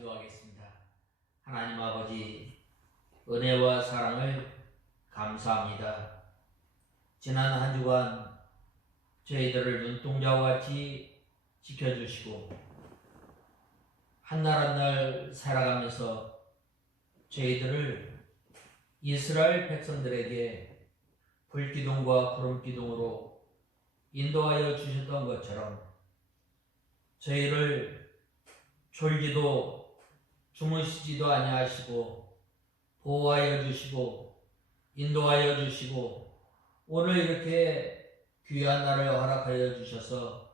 기도하겠습니다. 하나님 아버지, 은혜와 사랑을 감사합니다. 지난 한 주간 저희들을 눈동자와 같이 지켜주시고 한날 한날 살아가면서 저희들을 이스라엘 백성들에게 불기둥과 구름기둥으로 인도하여 주셨던 것처럼 저희를 졸지도 주무시지도 아니하시고 보호하여 주시고 인도하여 주시고 오늘 이렇게 귀한 날을 허락하여 주셔서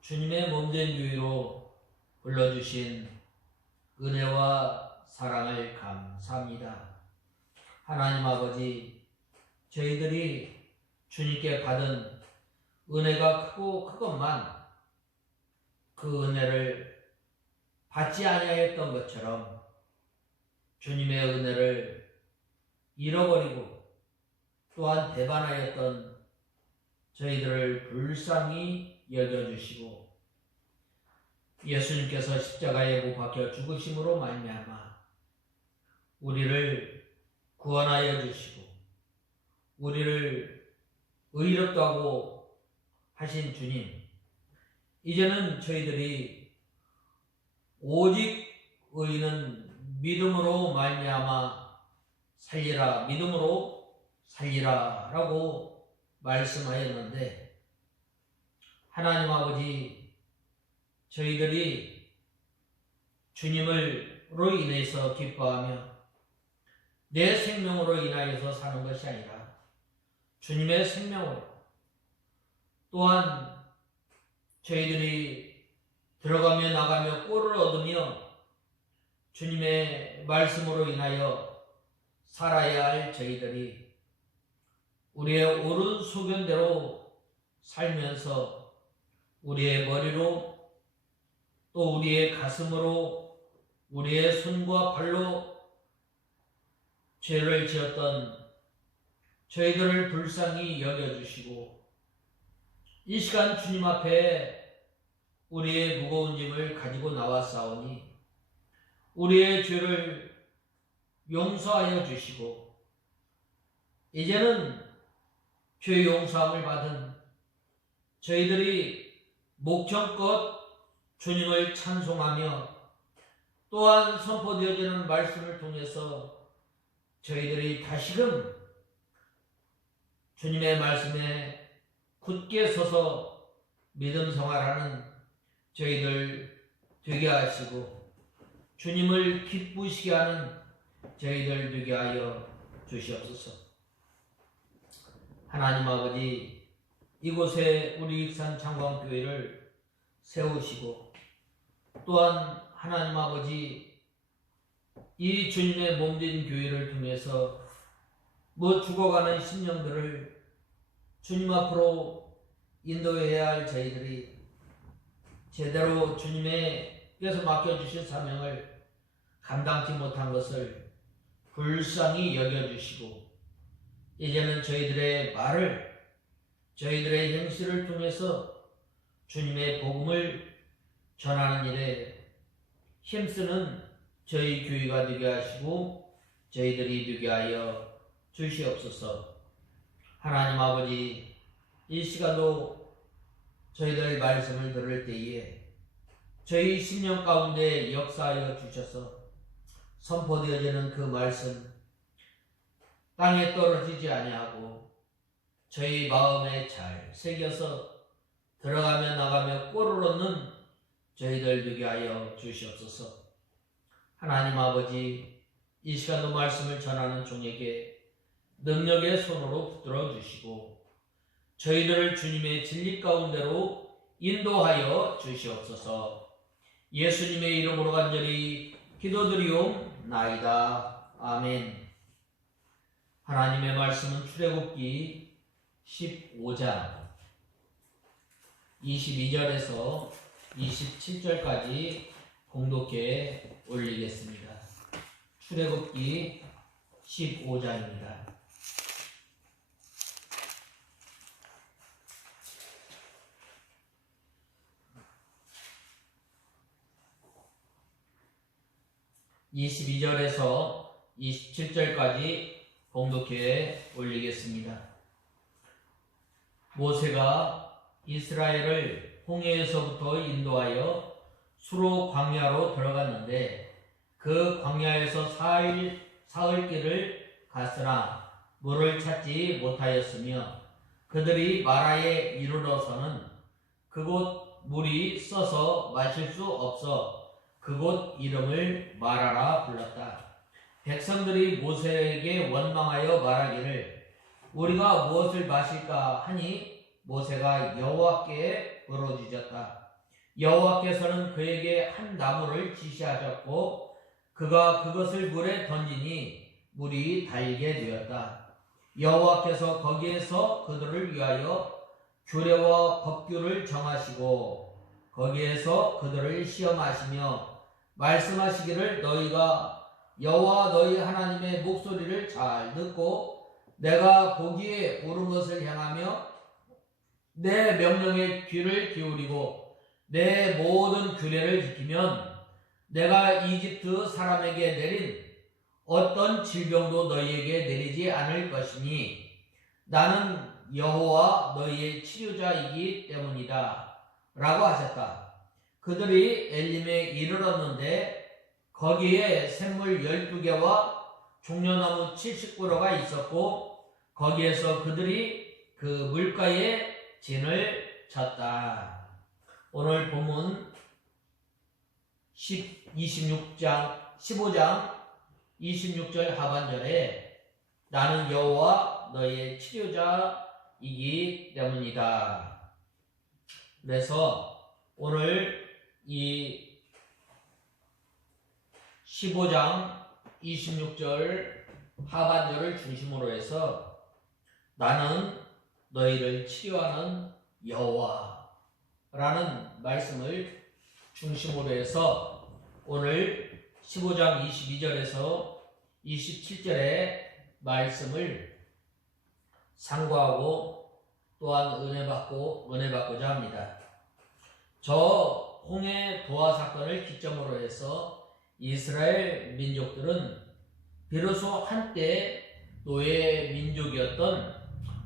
주님의 몸된 교회로 불러주신 은혜와 사랑을 감사합니다. 하나님 아버지, 저희들이 주님께 받은 은혜가 크고 크건만 그 은혜를 받지 아니하였던 것처럼 주님의 은혜를 잃어버리고 또한 배반하였던 저희들을 불쌍히 여겨주시고 예수님께서 십자가에 못 박혀 죽으심으로 말미암아 우리를 구원하여 주시고 우리를 의롭다고 하신 주님, 이제는 저희들이 오직 의인은 믿음으로 말미암아 살리라, 믿음으로 살리라 라고 말씀하였는데, 하나님 아버지, 저희들이 주님으로 인해서 기뻐하며 내 생명으로 인하여서 사는 것이 아니라 주님의 생명으로, 또한 저희들이 들어가며 나가며 꼴을 얻으며 주님의 말씀으로 인하여 살아야 할 저희들이 우리의 옳은 소견대로 살면서 우리의 머리로 또 우리의 가슴으로 우리의 손과 발로 죄를 지었던 저희들을 불쌍히 여겨주시고 이 시간 주님 앞에 우리의 무거운 짐을 가지고 나왔사오니 우리의 죄를 용서하여 주시고 이제는 죄 용서함을 받은 저희들이 목청껏 주님을 찬송하며 또한 선포되어지는 말씀을 통해서 저희들이 다시금 주님의 말씀에 굳게 서서 믿음 생활하는 저희들 되게 하시고 주님을 기쁘시게 하는 저희들 되게 하여 주시옵소서. 하나님 아버지, 이곳에 우리 익산 창광교회를 세우시고 또한 하나님 아버지, 이 주님의 몸된 교회를 통해서 죽어가는 심령들을 주님 앞으로 인도해야 할 저희들이 제대로 주님께서 맡겨주신 사명을 감당치 못한 것을 불쌍히 여겨주시고 이제는 저희들의 말을, 저희들의 행실을 통해서 주님의 복음을 전하는 일에 힘쓰는 저희 교회가 되게 하시고 저희들이 되게 하여 주시옵소서. 하나님 아버지, 이 시간도 저희들 말씀을 들을 때에 저희 심령 가운데 역사하여 주셔서 선포되어지는 그 말씀 땅에 떨어지지 아니하고 저희 마음에 잘 새겨서 들어가며 나가며 꼴을 얻는 저희들 되게 하여 주시옵소서. 하나님 아버지, 이 시간도 말씀을 전하는 종에게 능력의 손으로 붙들어 주시고 저희들을 주님의 진리 가운데로 인도하여 주시옵소서. 예수님의 이름으로 간절히 기도드리옵나이다. 아멘. 하나님의 말씀은 출애굽기 15장 22절에서 27절까지 공독해 올리겠습니다. 출애굽기 15장입니다. 22절에서 27절까지 봉독해 올리겠습니다. 모세가 이스라엘을 홍해에서부터 인도하여 수로 광야로 들어갔는데 그 광야에서 사흘 길을 갔으나 물을 찾지 못하였으며 그들이 마라에 이르러서는 그곳 물이 써서 마실 수 없어 그곳 이름을 마라라 불렀다. 백성들이 모세에게 원망하여 말하기를 우리가 무엇을 마실까 하니 모세가 여호와께 부르짖었다. 여호와께서는 그에게 한 나무를 지시하셨고 그가 그것을 물에 던지니 물이 달게 되었다. 여호와께서 거기에서 그들을 위하여 규례와 법규를 정하시고 거기에서 그들을 시험하시며 말씀하시기를 너희가 여호와 너희 하나님의 목소리를 잘 듣고 내가 보기에 옳은 것을 행하며 내 명령에 귀를 기울이고 내 모든 규례를 지키면 내가 이집트 사람에게 내린 어떤 질병도 너희에게 내리지 않을 것이니 나는 여호와 너희의 치료자이기 때문이다 라고 하셨다. 그들이 엘림에 이르렀는데 거기에 샘물 12개와 종려나무 70그루가 있었고 거기에서 그들이 그 물가에 진을 쳤다. 오늘 본문 15장 26절 하반절에 나는 여호와 너희의 치료자이기 때문이다. 그래서 오늘 이 15장 26절 하반절을 중심으로 해서 나는 너희를 치료하는 여호와라는 말씀을 중심으로 해서 오늘 15장 22절에서 27절의 말씀을 상고하고 또한 은혜 받고자 합니다. 저 홍해 도하 사건을 기점으로 해서 이스라엘 민족들은 비로소 한때 노예 민족이었던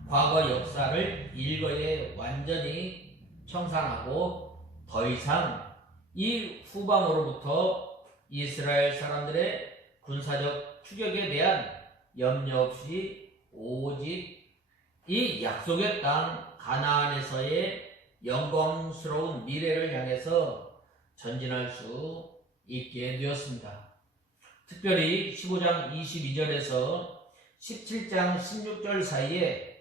과거 역사를 일거에 완전히 청산하고 더 이상 이 후방으로부터 이스라엘 사람들의 군사적 추격에 대한 염려 없이 오직 이 약속의 땅 가나안에서의 영광스러운 미래를 향해서 전진할 수 있게 되었습니다. 특별히 15장 22절에서 17장 16절 사이에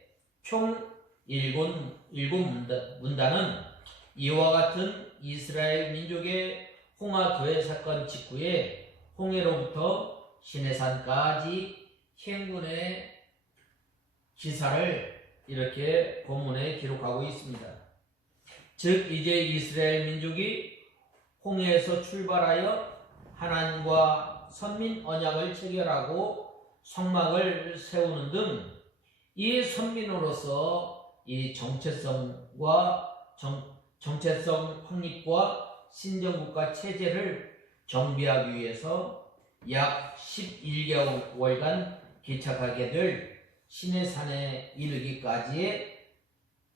총 7문단은 이와 같은 이스라엘 민족의 홍하도해 사건 직후에 홍해로부터 시내산까지 행군의 기사를 이렇게 본문에 기록하고 있습니다. 즉 이제 이스라엘 민족이 홍해에서 출발하여 하나님과 선민 언약을 체결하고 성막을 세우는 등 이 선민으로서 이 정체성 확립과 신정국가 체제를 정비하기 위해서 약 11개월간 기착하게 될 시내산에 이르기까지의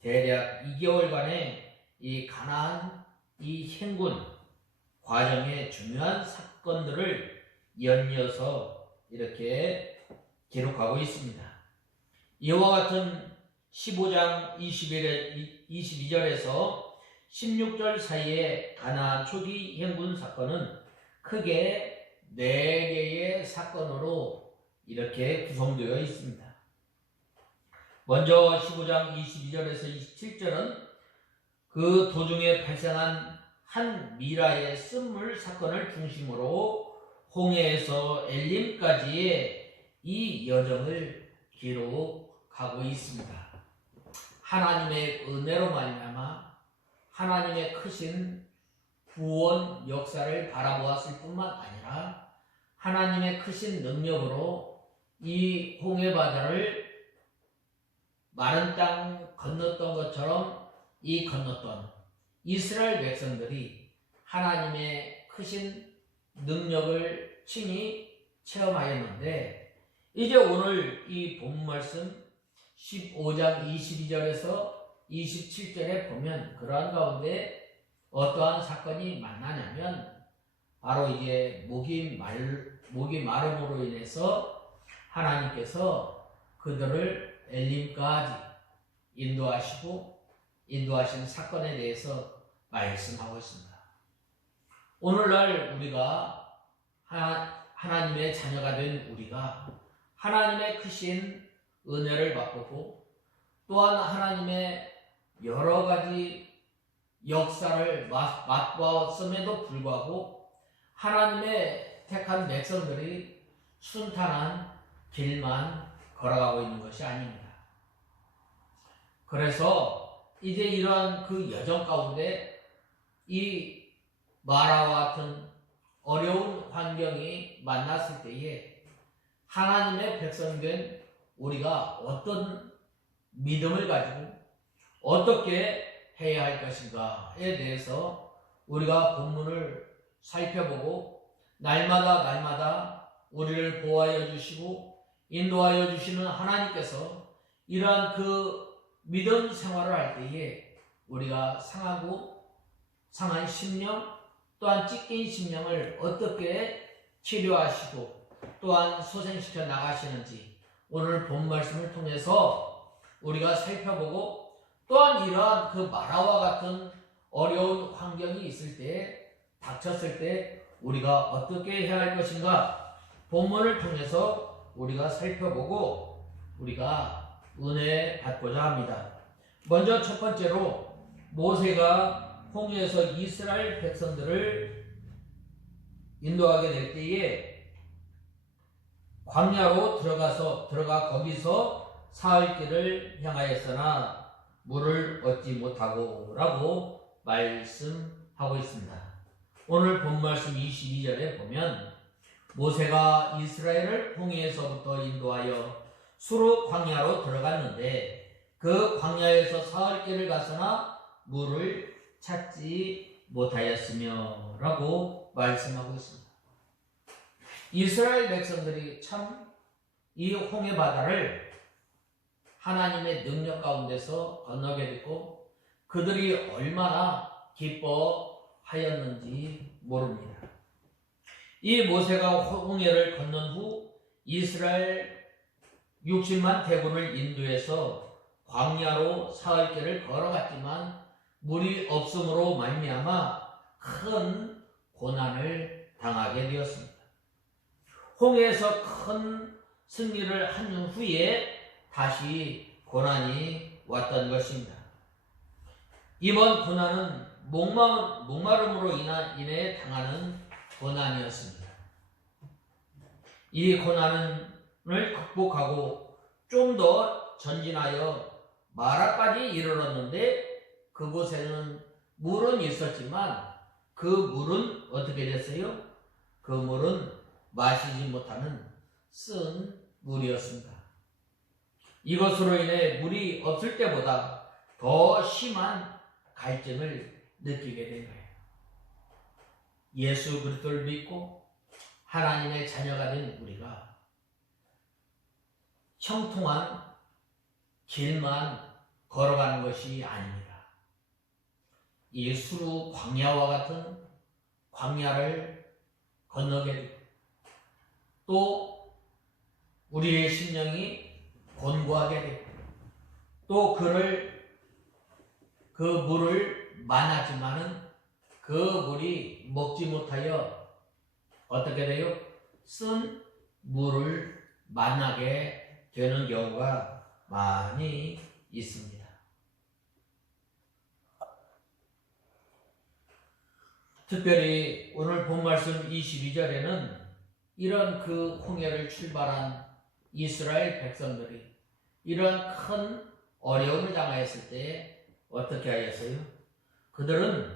대략 2개월간의 이 가나안 이 행군 과정의 중요한 사건들을 연이어서 이렇게 기록하고 있습니다. 이와 같은 15장 22절에서 16절 사이의 가나안 초기 행군 사건은 크게 4개의 사건으로 이렇게 구성되어 있습니다. 먼저 15장 22절에서 27절은 그 도중에 발생한 한 미라의 쓴물 사건을 중심으로 홍해에서 엘림까지의 이 여정을 기록하고 있습니다. 하나님의 은혜로 말미암아 하나님의 크신 구원 역사를 바라보았을 뿐만 아니라 하나님의 크신 능력으로 이 홍해 바다를 마른 땅 건넜던 것처럼 이 건넜던 이스라엘 백성들이 하나님의 크신 능력을 친히 체험하였는데 이제 오늘 이 본 말씀 15장 22절에서 27절에 보면 그러한 가운데 어떠한 사건이 만나냐면 바로 이제 목이 마름으로 인해서 하나님께서 그들을 엘림까지 인도하신 사건에 대해서 말씀하고 있습니다. 오늘날 우리가 하나님의 자녀가 된 우리가 하나님의 크신 은혜를 맛보고 또한 하나님의 여러 가지 역사를 맛보았음에도 불구하고 하나님의 택한 백성들이 순탄한 길만 걸어가고 있는 것이 아닙니다. 그래서 이제 이러한 그 여정 가운데 이 마라와 같은 어려운 환경이 만났을 때에 하나님의 백성된 우리가 어떤 믿음을 가지고 어떻게 해야 할 것인가에 대해서 우리가 본문을 살펴보고 날마다 우리를 보호하여 주시고 인도하여 주시는 하나님께서 이러한 그 믿음 생활을 할 때에 우리가 상한 심령 또한 찢긴 심령을 어떻게 치료하시고 또한 소생시켜 나가시는지 오늘 본 말씀을 통해서 우리가 살펴보고 또한 이러한 그 마라와 같은 어려운 환경이 있을 때 닥쳤을 때 우리가 어떻게 해야 할 것인가 본문을 통해서 우리가 살펴보고 우리가 은혜 받고자 합니다. 먼저 첫 번째로 모세가 홍해에서 이스라엘 백성들을 인도하게 될 때에 광야로 들어가 거기서 사흘 길을 향하였으나 물을 얻지 못하고 라고 말씀하고 있습니다. 오늘 본 말씀 22절에 보면 모세가 이스라엘을 홍해에서부터 인도하여 수르 광야로 들어갔는데 그 광야에서 사흘 길을 갔으나 물을 찾지 못하였으며 라고 말씀하고 있습니다. 이스라엘 백성들이 참 이 홍해 바다를 하나님의 능력 가운데서 건너게 됐고 그들이 얼마나 기뻐하였는지 모릅니다. 이 모세가 홍해를 건넌 후 이스라엘 60만 대군을 인도해서 광야로 사흘 길을 걸어갔지만 물이 없음으로 말미암아 큰 고난을 당하게 되었습니다. 홍해에서 큰 승리를 한 후에 다시 고난이 왔던 것입니다. 이번 고난은 목마름으로 인해 당하는 고난이었습니다. 이 고난을 극복하고 좀 더 전진하여 마라까지 이르렀는데 그곳에는 물은 있었지만 그 물은 어떻게 됐어요? 그 물은 마시지 못하는 쓴 물이었습니다. 이것으로 인해 물이 없을 때보다 더 심한 갈증을 느끼게 된 거예요. 예수 그리스도를 믿고 하나님의 자녀가 된 우리가 형통한 길만 걸어가는 것이 아닙니다. 이 수르 광야와 같은 광야를 건너게 되고 또 우리의 심령이 곤고하게 되고 또 그 물을 만나지만은 그 물이 먹지 못하여 어떻게 돼요? 쓴 물을 만나게 되는 경우가 많이 있습니다. 특별히 오늘 본 말씀 22절에는 이런 그 홍해를 출발한 이스라엘 백성들이 이런 큰 어려움을 당하였을 때 어떻게 하였어요? 그들은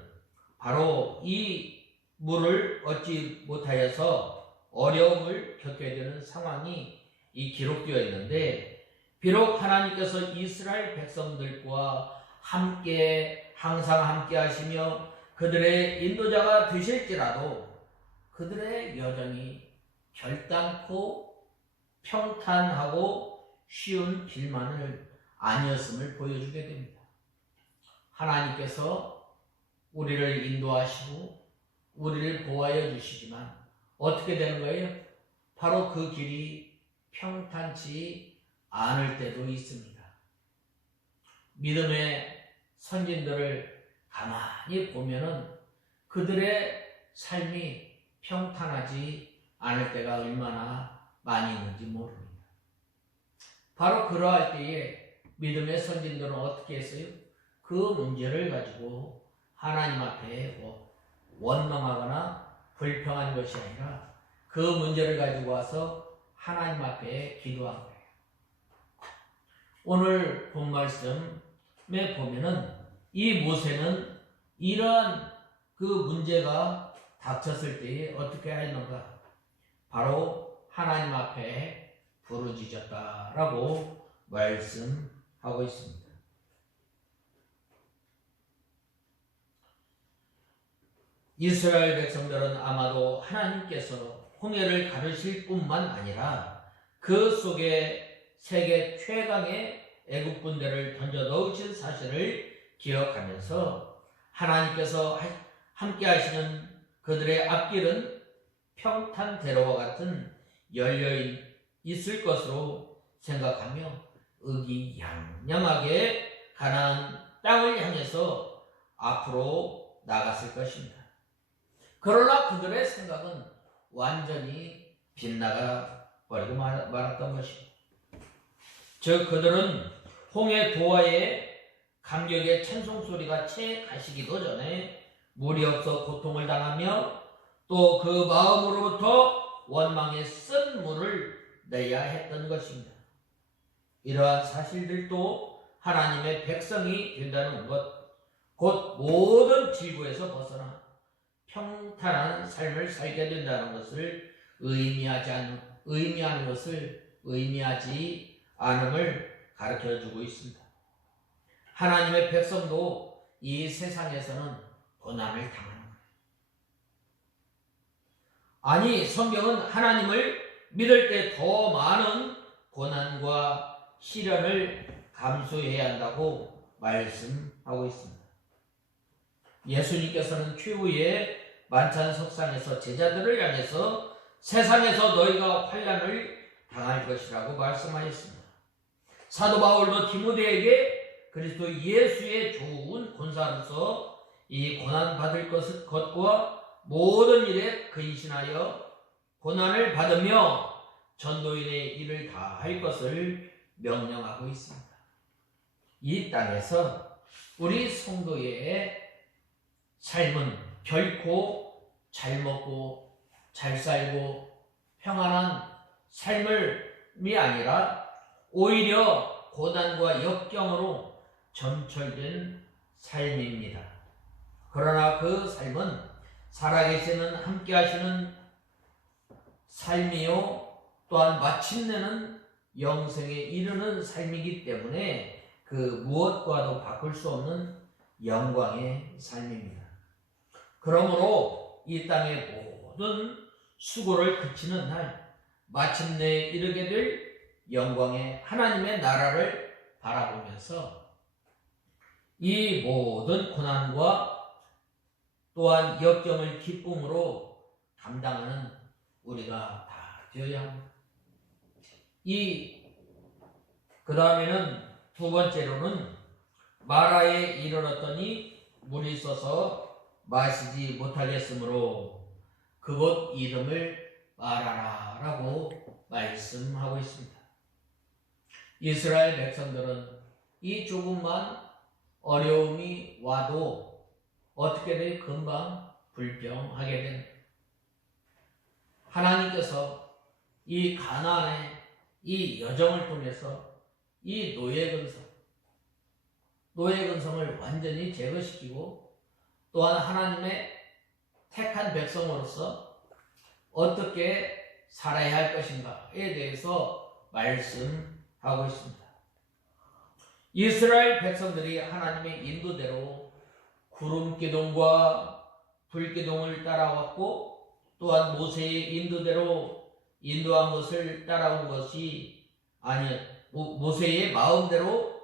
바로 이 물을 얻지 못하여서 어려움을 겪게 되는 상황이 기록되어 있는데 비록 하나님께서 이스라엘 백성들과 항상 함께 하시며 그들의 인도자가 되실지라도 그들의 여정이 결단코 평탄하고 쉬운 길만을 아니었음을 보여주게 됩니다. 하나님께서 우리를 인도하시고 우리를 보호하여 주시지만 어떻게 되는 거예요? 바로 그 길이 평탄치 않을 때도 있습니다. 믿음의 선진들을 가만히 보면은 그들의 삶이 평탄하지 않을 때가 얼마나 많이 있는지 모릅니다. 바로 그러할 때에 믿음의 선진들은 어떻게 했어요? 그 문제를 가지고 하나님 앞에 원망하거나 불평한 것이 아니라 그 문제를 가지고 와서 하나님 앞에 기도한 거예요. 오늘 본 말씀에 보면은 이 모세는 이러한 그 문제가 닥쳤을 때에 어떻게 하였는가? 바로 하나님 앞에 부르짖었다라고 말씀하고 있습니다. 이스라엘 백성들은 아마도 하나님께서 홍해를 가르실 뿐만 아니라 그 속에 세계 최강의 애국 군대를 던져 넣으신 사실을 기억하면서 하나님께서 함께 하시는 그들의 앞길은 평탄대로와 같은 열려 있을 것으로 생각하며 의기양양하게 가나안 땅을 향해서 앞으로 나갔을 것입니다. 그러나 그들의 생각은 완전히 빗나가 버리고 말았던 것입니다. 즉 그들은 홍해 도하에 감격의 찬송 소리가 채 가시기도 전에 물이 없어 고통을 당하며 또 그 마음으로부터 원망의 쓴 물을 내야 했던 것입니다. 이러한 사실들도 하나님의 백성이 된다는 것, 곧 모든 질고에서 벗어나 평탄한 삶을 살게 된다는 것을 의미하지 않음을 가르쳐주고 있습니다. 하나님의 백성도 이 세상에서는 고난을 당하는 거예요. 아니, 성경은 하나님을 믿을 때 더 많은 고난과 시련을 감수해야 한다고 말씀하고 있습니다. 예수님께서는 최후의 만찬석상에서 제자들을 향해서 세상에서 너희가 환난을 당할 것이라고 말씀하셨습니다. 사도 바울도 디모데에게 그리스도 예수의 좋은 권사로서 이 고난받을 것과 모든 일에 근신하여 고난을 받으며 전도인의 일을 다할 것을 명령하고 있습니다. 이 땅에서 우리 성도의 삶은 결코 잘 먹고 잘 살고 평안한 삶이 아니라 오히려 고난과 역경으로 점철된 삶입니다. 그러나 그 삶은 살아계시는 함께 하시는 삶이요 또한 마침내는 영생에 이르는 삶이기 때문에 그 무엇과도 바꿀 수 없는 영광의 삶입니다. 그러므로 이 땅의 모든 수고를 그치는 날 마침내 이르게 될 영광의 하나님의 나라를 바라보면서 이 모든 고난과 또한 역경을 기쁨으로 감당하는 우리가 다 되어야 합니다. 그 다음에는 두 번째로는 마라에 이르렀더니 물이 있어서 마시지 못하겠으므로 그곳 이름을 마라라고 말씀하고 있습니다. 이스라엘 백성들은 이 조금만 어려움이 와도 어떻게 돼요? 금방 불평하게 됩니다. 하나님께서 이 가나안의 이 여정을 통해서 이 노예근성을 완전히 제거시키고 또한 하나님의 택한 백성으로서 어떻게 살아야 할 것인가에 대해서 말씀하고 있습니다. 이스라엘 백성들이 하나님의 인도대로 구름기둥과 불기둥을 따라왔고 또한 모세의 인도대로 인도한 것을 따라온 것이 아니었. 모세의 마음대로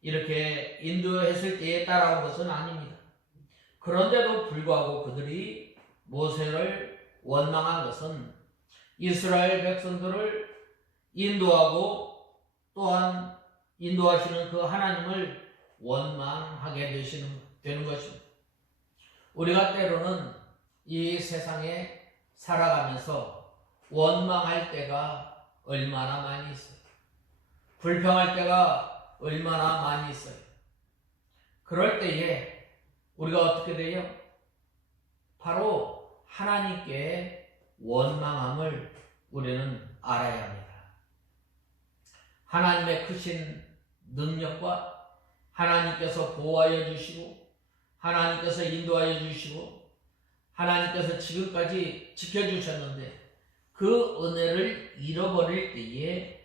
이렇게 인도했을 때에 따라온 것은 아닙니다. 그런데도 불구하고 그들이 모세를 원망한 것은 이스라엘 백성들을 인도하고 또한 인도하시는 그 하나님을 원망하게 되는 것입니다. 우리가 때로는 이 세상에 살아가면서 원망할 때가 얼마나 많이 있어요. 불평할 때가 얼마나 많이 있어요. 그럴 때에 우리가 어떻게 돼요? 바로 하나님께 원망함을 우리는 알아야 합니다. 하나님의 크신 능력과 하나님께서 보호하여 주시고 하나님께서 인도하여 주시고 하나님께서 지금까지 지켜주셨는데 그 은혜를 잃어버릴 때에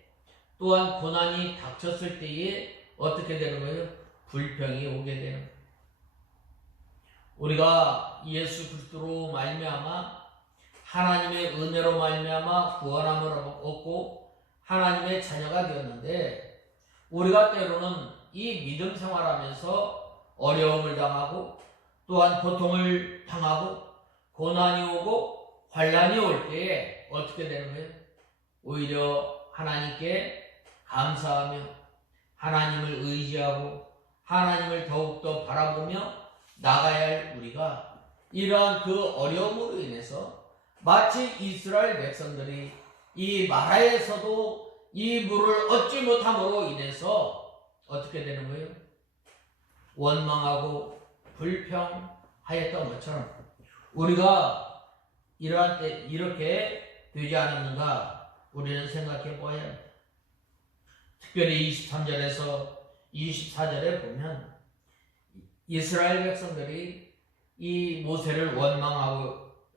또한 고난이 닥쳤을 때에 어떻게 되는 거예요? 불평이 오게 되는 거예요. 우리가 예수 그리스도로 말미암아 하나님의 은혜로 말미암아 구원함을 얻고 하나님의 자녀가 되었는데 우리가 때로는 이 믿음 생활하면서 어려움을 당하고 또한 고통을 당하고 고난이 오고 환난이 올 때에 어떻게 되는 거예요? 오히려 하나님께 감사하며 하나님을 의지하고 하나님을 더욱더 바라보며 나가야 할 우리가 이러한 그 어려움으로 인해서 마치 이스라엘 백성들이 이 마라에서도 이 물을 얻지 못함으로 인해서 어떻게 되는 거예요? 원망하고 불평하였던 것처럼 우리가 이러한 때 이렇게 되지 않았는가 우리는 생각해 보아야 합니다. 특별히 23절에서 24절에 보면 이스라엘 백성들이 이 모세를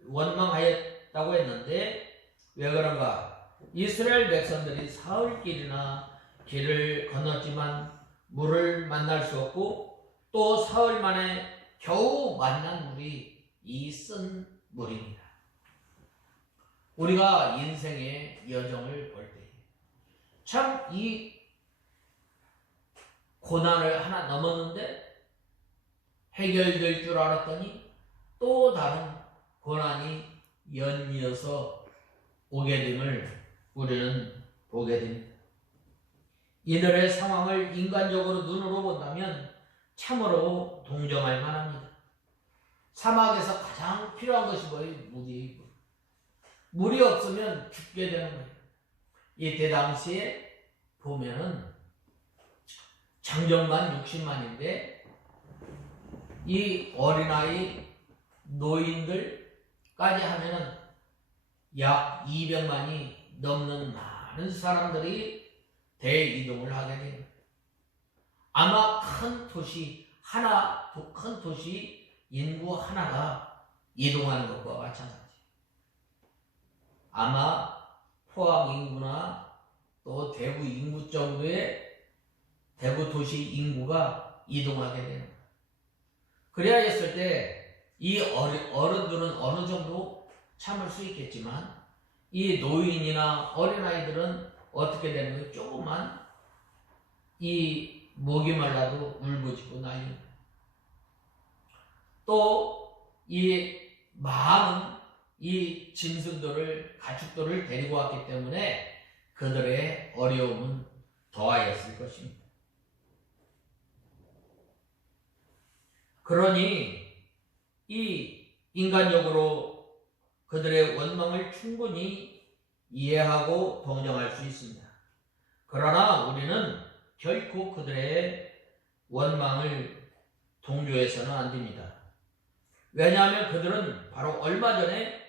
원망하였다고 했는데 왜 그런가? 이스라엘 백성들이 사흘길이나 길을 건넜지만 물을 만날 수 없고 또 사흘 만에 겨우 만난 물이 이 쓴 물입니다. 우리가 인생의 여정을 볼 때 참 이 고난을 하나 넘었는데 해결될 줄 알았더니 또 다른 고난이 연이어서 오게 됨을 우리는 보게 됩니다. 이들의 상황을 인간적으로 눈으로 본다면 참으로 동정할 만합니다. 사막에서 가장 필요한 것이 뭐예요? 물이에요. 물이 없으면 죽게 되는 거예요. 이때 당시에 보면은 장정만 60만인데 이 어린아이 노인들까지 하면은 약 200만이 넘는 많은 사람들이 대이동을 하게 됩니다. 아마 큰 도시 하나, 큰 도시 인구 하나가 이동하는 것과 마찬가지. 아마 포항 인구나 또 대구 인구 정도의 대구 도시 인구가 이동하게 되는 거예요. 그래야 했을 때 이 어른들은 어느 정도 참을 수 있겠지만 이 노인이나 어린아이들은 어떻게 되는 거예요? 조금만 이 목이 말라도 울부짖고 난립니다. 또 이 많은 이 짐승들을 가축들을 데리고 왔기 때문에 그들의 어려움은 더하였을 것입니다. 그러니 이 인간적으로 그들의 원망을 충분히 이해하고 동정할 수 있습니다. 그러나 우리는 결코 그들의 원망을 동조해서는 안 됩니다. 왜냐하면 그들은 바로 얼마 전에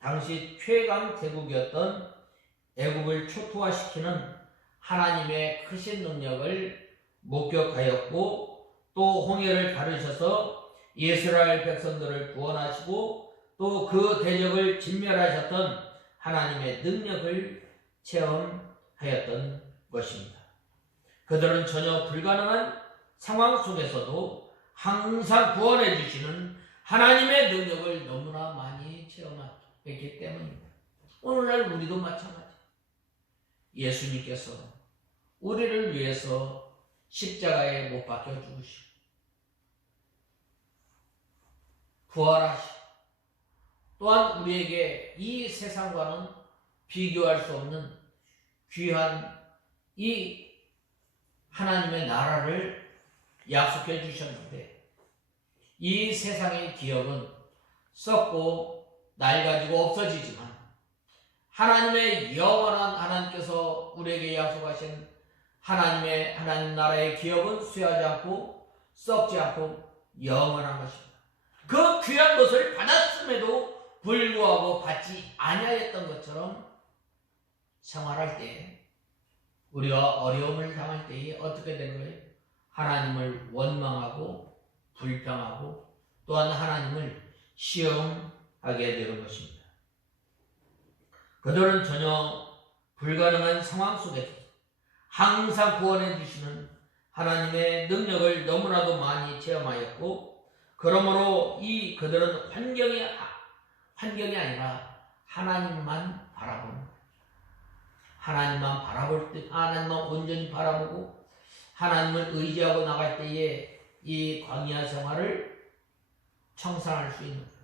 당시 최강 대국이었던 애국을 초토화시키는 하나님의 크신 능력을 목격하였고 또 홍해를 가르셔서 이스라엘 백성들을 구원하시고 또 그 대적을 진멸하셨던 하나님의 능력을 체험하였던 것입니다. 그들은 전혀 불가능한 상황 속에서도 항상 구원해 주시는 하나님의 능력을 너무나 많이 체험했기 때문입니다. 오늘날 우리도 마찬가지. 예수님께서 우리를 위해서 십자가에 못 박혀 죽으시고 부활하시고 또한 우리에게 이 세상과는 비교할 수 없는 귀한 이 하나님의 나라를 약속해 주셨는데 이 세상의 기업은 썩고 낡아지고 없어지지만 하나님의 영원한 하나님께서 우리에게 약속하신 하나님 나라의 기업은 쇠하지 않고 썩지 않고 영원한 것입니다. 그 귀한 것을 받았음에도 불구하고 받지 아니하였던 것처럼 생활할 때 우리가 어려움을 당할 때에 어떻게 되는 거예요? 하나님을 원망하고 불평하고 또한 하나님을 시험하게 되는 것입니다. 그들은 전혀 불가능한 상황 속에서 항상 구원해 주시는 하나님의 능력을 너무나도 많이 체험하였고 그러므로 그들은 환경이 아니라 하나님만 바라볼 때 하나님만 온전히 바라보고 하나님을 의지하고 나갈 때에 이 광야 생활을 청산할 수 있는 거예요.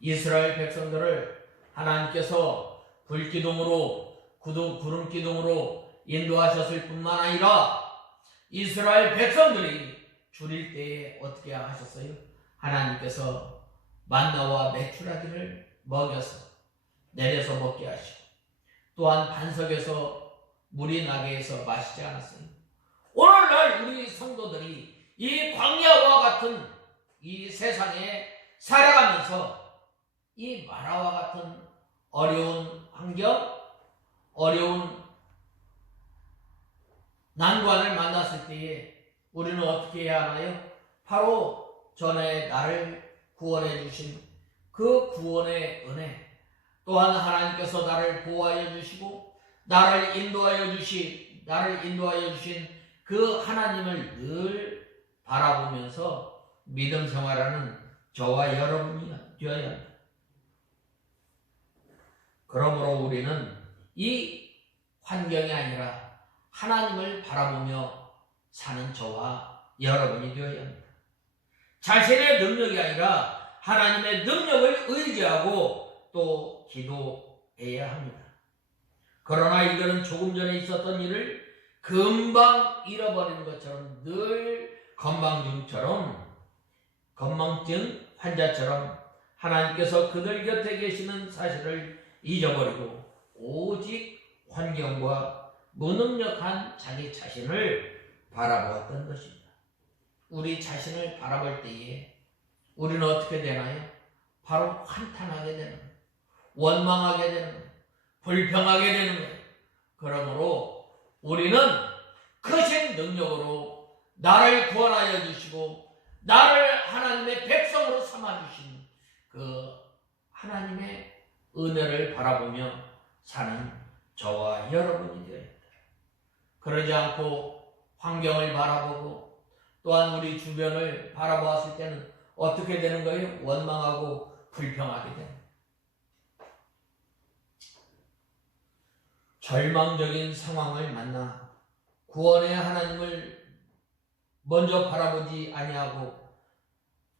이스라엘 백성들을 하나님께서 불기둥으로 구름기둥으로 인도하셨을 뿐만 아니라 이스라엘 백성들이 줄일 때에 어떻게 하셨어요? 하나님께서 만나와 메추라기를 먹여서 내려서 먹게 하시고 또한 반석에서 물이 나게 해서 마시지 않았어요. 오늘날 우리 성도들이 이 광야와 같은 이 세상에 살아가면서 이 마라와 같은 어려운 환경, 어려운 난관을 만났을 때에 우리는 어떻게 해야 하나요? 바로 전에 나를 구원해 주신 그 구원의 은혜, 또한 하나님께서 나를 보호하여 주시고 나를 인도하여 주신 그 하나님을 늘 바라보면서 믿음 생활하는 저와 여러분이 되어야 합니다. 그러므로 우리는 이 환경이 아니라 하나님을 바라보며 사는 저와 여러분이 되어야 합니다. 자신의 능력이 아니라 하나님의 능력을 의지하고 또 기도해야 합니다. 그러나 이들은 조금 전에 있었던 일을 금방 잃어버리는 것처럼 늘 건망증 환자처럼 하나님께서 그들 곁에 계시는 사실을 잊어버리고 오직 환경과 무능력한 자기 자신을 바라보았던 것입니다. 우리 자신을 바라볼 때에 우리는 어떻게 되나요? 바로 한탄하게 되는 거예요. 원망하게 되는 거예요. 불평하게 되는 거예요. 그러므로 우리는 크신 능력으로 나를 구원하여 주시고 나를 하나님의 백성으로 삼아주신 그 하나님의 은혜를 바라보며 사는 저와 여러분이 되어야 합니다. 그러지 않고 환경을 바라보고 또한 우리 주변을 바라보았을 때는 어떻게 되는 거예요? 원망하고 불평하게 되는 거예요. 절망적인 상황을 만나 구원의 하나님을 먼저 바라보지 아니하고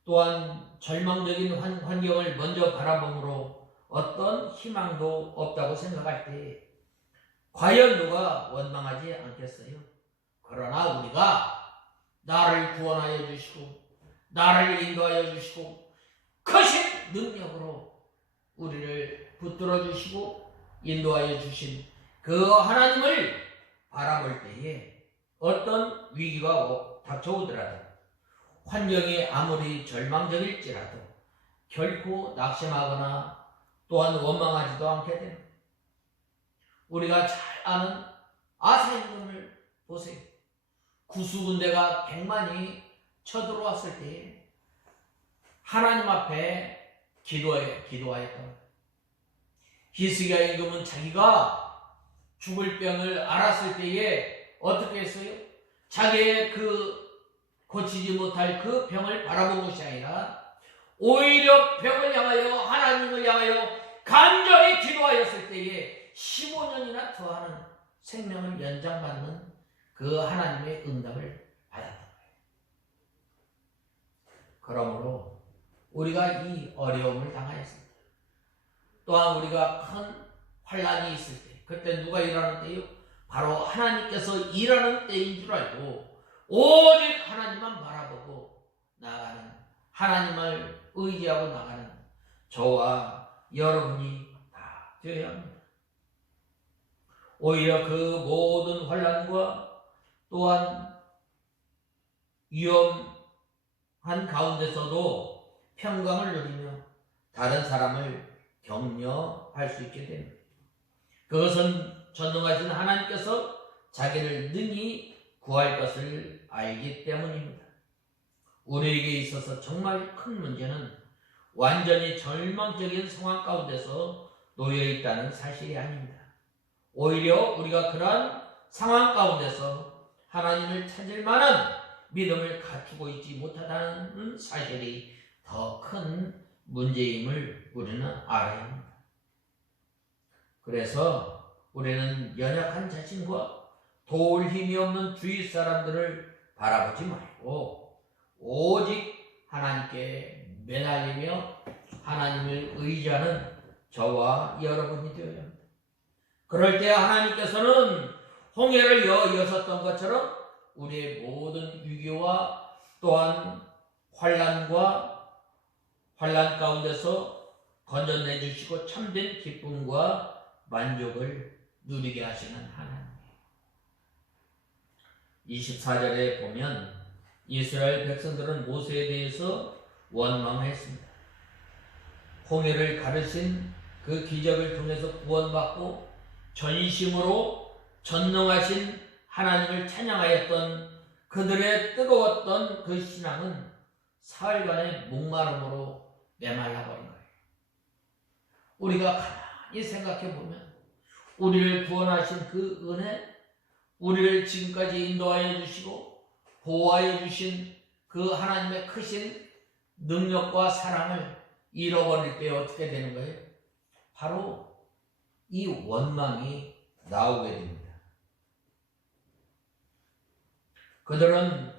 또한 절망적인 환경을 먼저 바라봄으로 어떤 희망도 없다고 생각할 때 과연 누가 원망하지 않겠어요? 그러나 우리가 나를 구원하여 주시고 나를 인도하여 주시고 크신 능력으로 우리를 붙들어 주시고 인도하여 주신 그 하나님을 바라볼 때에 어떤 위기가 닥쳐오더라도 환경이 아무리 절망적일지라도 결코 낙심하거나 또한 원망하지도 않게 됩니다. 우리가 잘 아는 아사임금을 보세요. 구수군대가 100만이 쳐들어왔을 때 하나님 앞에 기도하였던 히스기야 임금은 자기가 죽을 병을 알았을 때에 어떻게 했어요? 자기의 고치지 못할 그 병을 바라본 것이 아니라 오히려 병을 향하여 하나님을 향하여 간절히 기도하였을 때에 15년이나 더하는 생명을 연장받는 그 하나님의 응답을 받았던 거예요. 그러므로 우리가 이 어려움을 당하였습니다. 또한 우리가 큰 환란이 있을 때, 그때 누가 일하는 때요? 바로 하나님께서 일하는 때인 줄 알고 오직 하나님만 바라보고 나아가는, 하나님을 의지하고 나가는 저와 여러분이 다 되어야 합니다. 오히려 그 모든 환란과 또한 위험한 가운데서도 평강을 누리며 다른 사람을 격려할 수 있게 됩니다. 그것은 전능하신 하나님께서 자기를 능히 구할 것을 알기 때문입니다. 우리에게 있어서 정말 큰 문제는 완전히 절망적인 상황 가운데서 놓여 있다는 사실이 아닙니다. 오히려 우리가 그러한 상황 가운데서 하나님을 찾을 만한 믿음을 갖추고 있지 못하다는 사실이 더 큰 문제임을 우리는 알아야 합니다. 그래서 우리는 연약한 자신과 도울 힘이 없는 주위 사람들을 바라보지 말고 오직 하나님께 매달리며 하나님을 의지하는 저와 여러분이 되어야 합니다. 그럴 때 하나님께서는 홍해를 여셨던 것처럼 우리의 모든 위기와 또한 환난 가운데서 건져내 주시고 참된 기쁨과 만족을 누리게 하시는 하나님. 24절에 보면 이스라엘 백성들은 모세에 대해서 원망했습니다. 홍해를 가르신 그 기적을 통해서 구원받고 전심으로 전능하신 하나님을 찬양하였던 그들의 뜨거웠던 그 신앙은 사흘간의 목마름으로 메말라버린 거예요. 우리가 가만히 생각해보면 우리를 구원하신 그 은혜, 우리를 지금까지 인도하여 주시고 보호하여 주신 그 하나님의 크신 능력과 사랑을 잃어버릴 때 어떻게 되는 거예요? 바로 이 원망이 나오게 됩니다. 그들은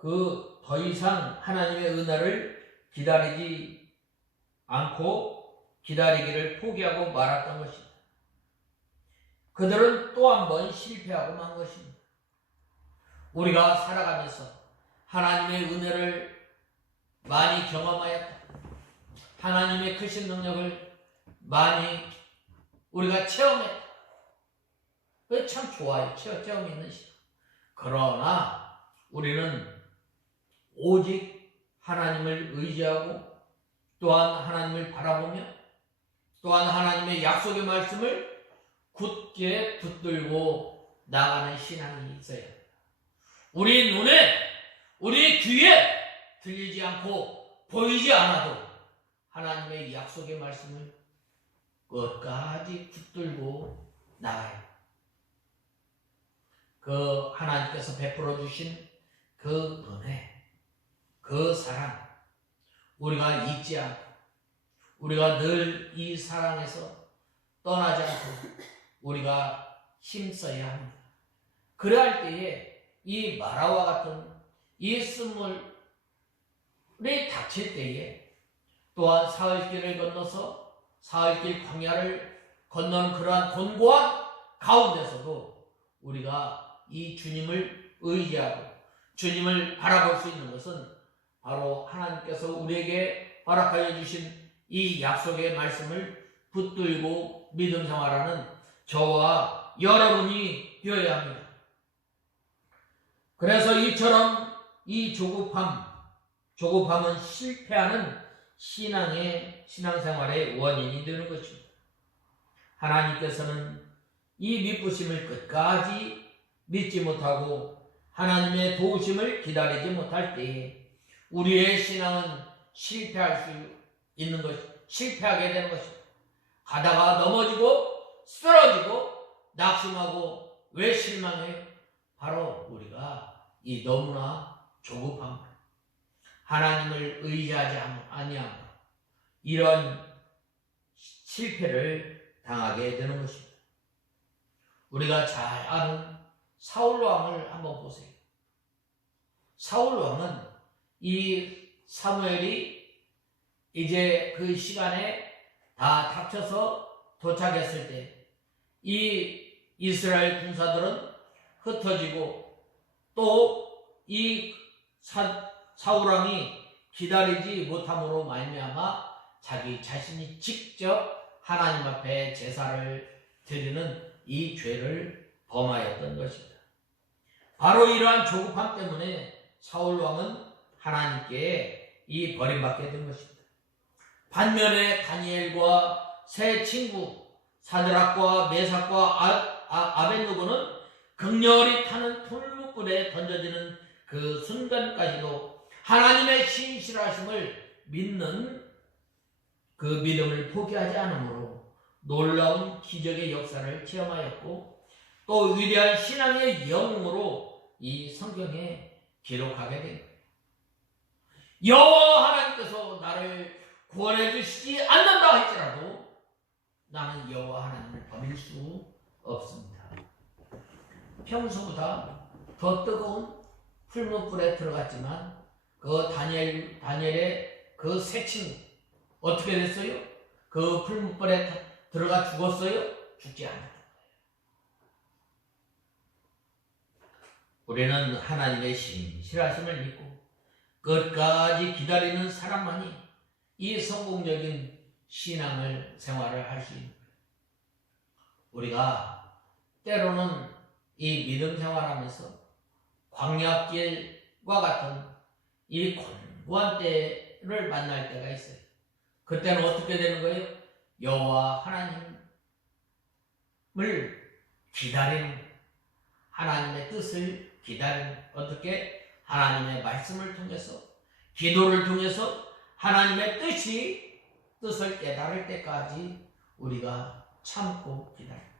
더 이상 하나님의 은혜를 기다리지 않고 기다리기를 포기하고 말았던 것입니다. 그들은 또 한 번 실패하고 만 것입니다. 우리가 살아가면서 하나님의 은혜를 많이 경험하였다. 하나님의 크신 능력을 많이 우리가 체험했다. 그게 참 좋아요. 체험 있는 시간. 그러나 우리는 오직 하나님을 의지하고 또한 하나님을 바라보며 또한 하나님의 약속의 말씀을 굳게 붙들고 나가는 신앙이 있어요. 우리 눈에, 우리 귀에 들리지 않고 보이지 않아도 하나님의 약속의 말씀을 끝까지 붙들고 나가요. 그 하나님께서 베풀어 주신 그 은혜, 그 사랑, 우리가 잊지 않고 우리가 늘 이 사랑에서 떠나지 않고 우리가 힘써야 합니다. 그러할 때에 이 마라와 같은 이 쓴물이 닥칠 때에 또한 사흘길을 건너서 사흘길 광야를 건너는 그러한 곤고한 가운데서도 우리가 이 주님을 의지하고 주님을 바라볼 수 있는 것은 바로 하나님께서 우리에게 허락하여 주신 이 약속의 말씀을 붙들고 믿음 생활하는 저와 여러분이 되어야 합니다. 그래서 이처럼 이 조급함은 실패하는 신앙생활의 원인이 되는 것입니다. 하나님께서는 이 믿부심을 끝까지 믿지 못하고 하나님의 도우심을 기다리지 못할 때에 우리의 신앙은 실패하게 되는 것입니다. 가다가 넘어지고 쓰러지고 낙심하고 왜 실망해요? 바로 우리가 이 너무나 조급함, 하나님을 의지하지 아니함, 이런 실패를 당하게 되는 것입니다. 우리가 잘 아는 사울 왕을 한번 보세요. 사울 왕은 이 사무엘이 이제 그 시간에 다 닥쳐서 도착했을 때 이 이스라엘 군사들은 흩어지고 또 이 사울 왕이 기다리지 못함으로 말미암아 자기 자신이 직접 하나님 앞에 제사를 드리는 이 죄를 범하였던 것입니다. 바로 이러한 조급함 때문에 사울 왕은 하나님께 이 버림받게 된 것입니다. 반면에 다니엘과 세 친구 사드락과 메삭과 아벳느고는 극렬히 타는 풀무불에 던져지는 그 순간까지도 하나님의 신실하심을 믿는 그 믿음을 포기하지 않으므로 놀라운 기적의 역사를 체험하였고 또 위대한 신앙의 영웅으로 이 성경에 기록하게 된 거예요. 여호와 하나님께서 나를 구원해 주시지 않는다 할지라도 나는 여호와 하나님을 버릴 수 없습니다. 평소보다 더 뜨거운 풀무불에 들어갔지만 그 다니엘의 그 세 친구 어떻게 됐어요? 그 풀무불에 들어가 죽었어요? 죽지 않았다. 우리는 하나님의 신실하심을 믿고 끝까지 기다리는 사람만이 이 성공적인 신앙을 생활을 할 수 있는 거예요. 우리가 때로는 이 믿음 생활하면서 광야길과 같은 이 곤고한 때를 만날 때가 있어요. 그때는 어떻게 되는 거예요? 여호와 하나님을 기다리는, 하나님의 뜻을 기다리는, 어떻게? 하나님의 말씀을 통해서, 기도를 통해서 하나님의 뜻을 깨달을 때까지 우리가 참고 기다립니다.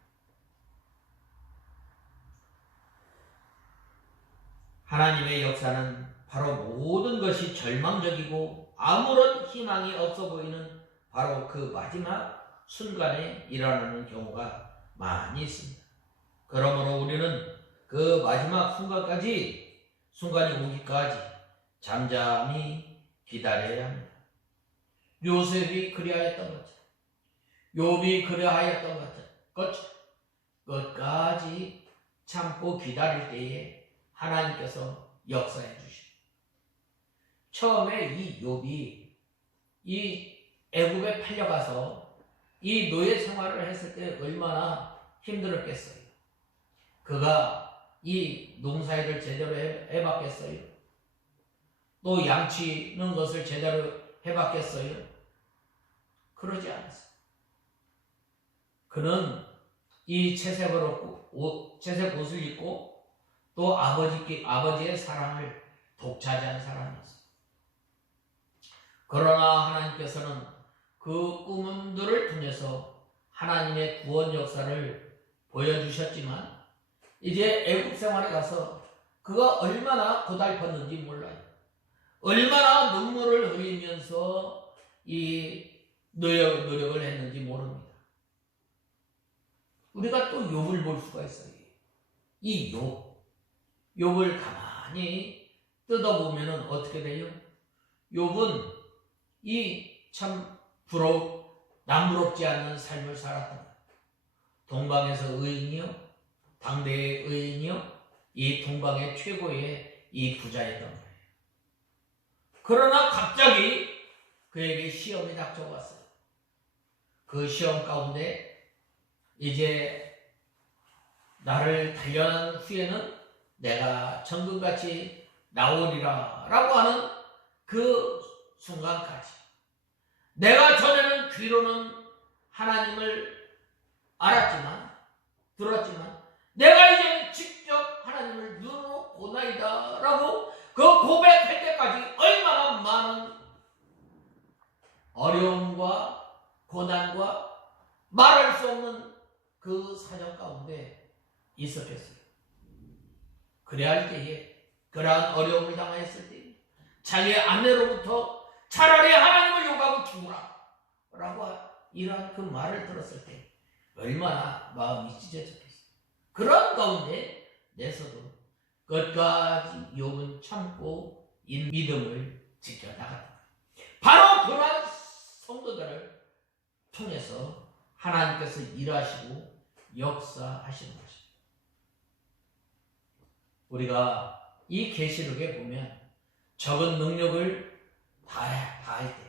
하나님의 역사는 바로 모든 것이 절망적이고 아무런 희망이 없어 보이는 바로 그 마지막 순간에 일어나는 경우가 많이 있습니다. 그러므로 우리는 그 마지막 순간이 오기까지 잠잠히 기다려야 합니다. 요셉이 그리하였던 것처럼, 욥이 그리하였던 것처럼 끝까지 참고 기다릴 때에 하나님께서 역사해 주십니다. 처음에 이 욥이 이 애굽에 팔려가서 이 노예 생활을 했을 때 얼마나 힘들었겠어요. 그가 이 농사일을 제대로 해봤겠어요? 또 양치는 것을 제대로 해봤겠어요? 그러지 않았어요. 그는 이 채색 옷을 입고 또 아버지의 사랑을 독차지한 사람이었어요. 그러나 하나님께서는 그 꿈들을 통해서 하나님의 구원 역사를 보여주셨지만 이제 애국 생활에 가서 그가 얼마나 고달팠는지 몰라요. 얼마나 눈물을 흘리면서 이 노력을 했는지 모릅니다. 우리가 또 욥을 볼 수가 있어요. 이 욥을 가만히 뜯어보면 어떻게 돼요? 욥은 이 참 남부럽지 않는 삶을 살았던 거예요. 동방에서 의인이요, 당대의 의인이요, 이 동방의 최고의 이 부자였던 거예요. 그러나 갑자기 그에게 시험이 닥쳐왔어요. 그 시험 가운데 이제 나를 단련한 후에는 내가 정금같이 나오리라 라고 하는 그 순간까지 내가 전에는 귀로는 하나님을 들었지만 내가 이제 직접 하나님을 눈으로 보나이다 라고 그 고백할 때까지 얼마나 많은 어려움과 고난과 말할 수 없는 그 사정 가운데 있었겠어요. 그래야 할 때에 그러한 어려움을 당했을 때 자기의 아내로부터 차라리 하나님을 욕하고 죽으라 라고 이러한 그 말을 들었을 때 얼마나 마음이 찢어졌겠어요. 그런 가운데 내서도 끝까지 욥은 참고 이 믿음을 지켜나갔다. 바로 그러한 성도들을 통해서 하나님께서 일하시고 역사하시는 것입니다. 우리가 이 계시록에 보면 적은 능력을 다할 때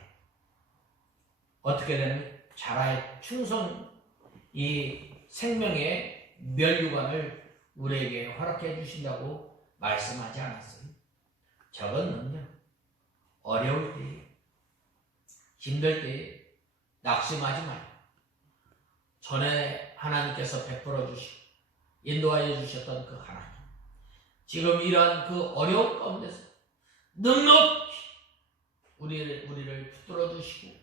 어떻게 되는 자라의 충성, 이 생명의 멸류관을 우리에게 허락해 주신다고 말씀하지 않았어요. 적은 능력, 어려울 때, 힘들 때 낙심하지 마요. 전에 하나님께서 베풀어 주시고 인도하여 주셨던 그 하나님, 지금 이러한 그 어려운 가운데서 넉넉히 우리를 붙들어 주시고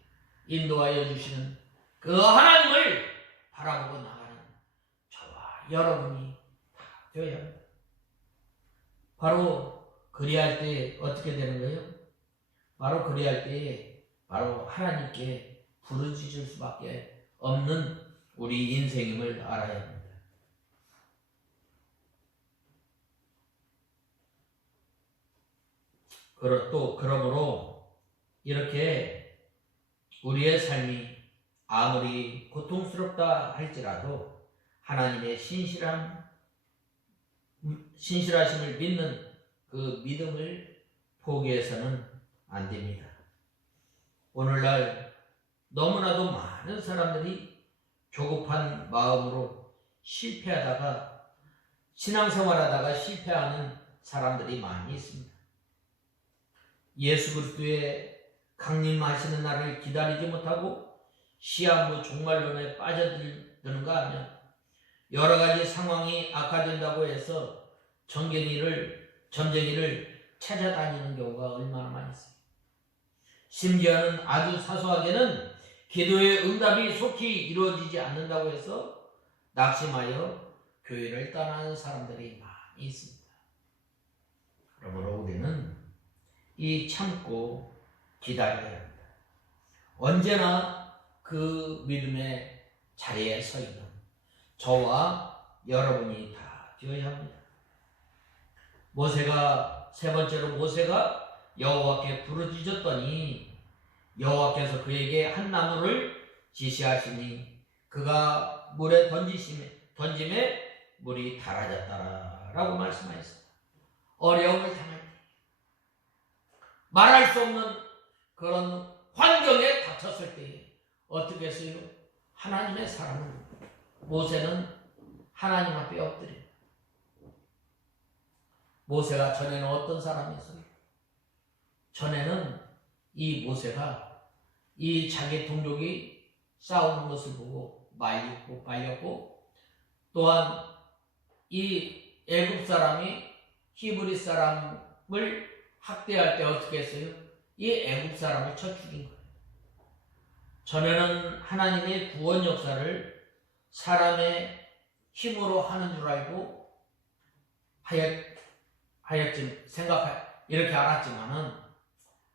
인도하여 주시는 그 하나님을 바라보고 나가는 저와 여러분이 다 되어야 합니다. 바로 그리할 때 어떻게 되는 거예요? 바로 그리할 때 바로 하나님께 부르짖을 수밖에 없는 우리 인생임을 알아야 합니다. 그러므로 이렇게 우리의 삶이 아무리 고통스럽다 할지라도 하나님의 신실하심을 믿는 그 믿음을 포기해서는 안 됩니다. 오늘날 너무나도 많은 사람들이 조급한 마음으로 실패하다가 신앙생활하다가 실패하는 사람들이 많이 있습니다. 예수 그리스도의 강림하시는 날을 기다리지 못하고 시한부 종말론에 빠져드는가 하면 여러 가지 상황이 악화된다고 해서 점쟁이를 찾아다니는 경우가 얼마나 많이 있어요. 심지어는 아주 사소하게는 기도의 응답이 속히 이루어지지 않는다고 해서 낙심하여 교회를 떠나는 사람들이 많이 있습니다. 그러므로 우리는 이 참고 기다려야 합니다. 언제나 그 믿음의 자리에 서 있는 저와 여러분이 다 되어야 합니다. 세 번째로 모세가 여호와께 부르짖었더니 여호와께서 그에게 한 나무를 지시하시니 그가 물에 던짐에 물이 달아졌다라고 말씀하셨습니다. 어려움을 당할 때 말할 수 없는 그런 환경에 닥쳤을 때 어떻게 했어요? 하나님의 사람을 모세는 하나님 앞에 엎드려. 모세가 전에는 어떤 사람이었어요? 전에는 이 모세가 이 자기 동족이 싸우는 것을 보고 말렸고 또한 이 애굽 사람이 히브리 사람을 학대할 때 어떻게 했어요? 이 애굽 사람을 쳐 죽인 거예요. 전에는 하나님의 구원 역사를 사람의 힘으로 하는 줄 알고 이렇게 알았지만은